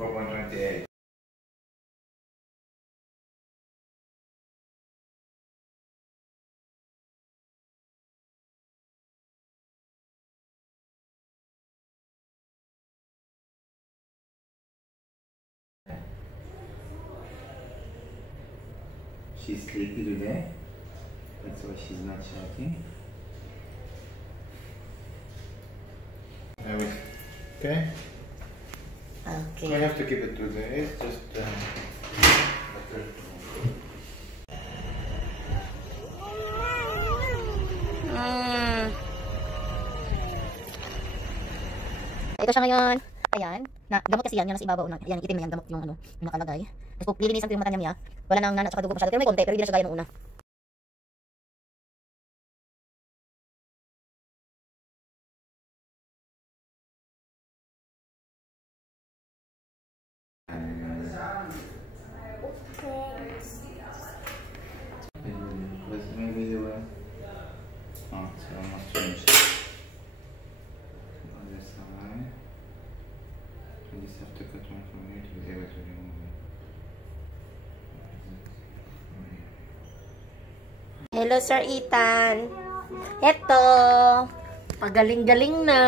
4.28. She's sleepy today. That's why she's not shouting. Okay? Okay. I have to keep it to the it's just Ito siya ngayon. Ayan. Gamot kasi yan. Yan nasa ibabaw na. Ayan, itim na yan. Gamot yung ano, yung nakalagay. Tapos lilinisan ko yung mata niya. Wala nang nana at saka dugo masyado. Pero may konti. Pero hindi na siya gaya ng una. maybe they were. Oh, it's almost changed. Other side. I just have to cut one from here to be able to remove it. Hello, Sir Ethan. Eto. Pagaling-galing na.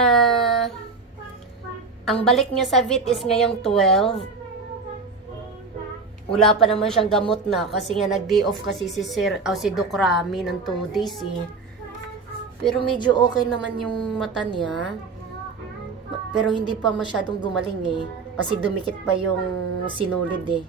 Ang balik niya sa VIT is ngayong 12. Wala pa naman siyang gamot na kasi nga nag-day off kasi si Doc Rami ng 2 days eh. Pero medyo okay naman yung mata niya. Pero hindi pa masyadong gumaling eh. Kasi dumikit pa yung sinulid eh.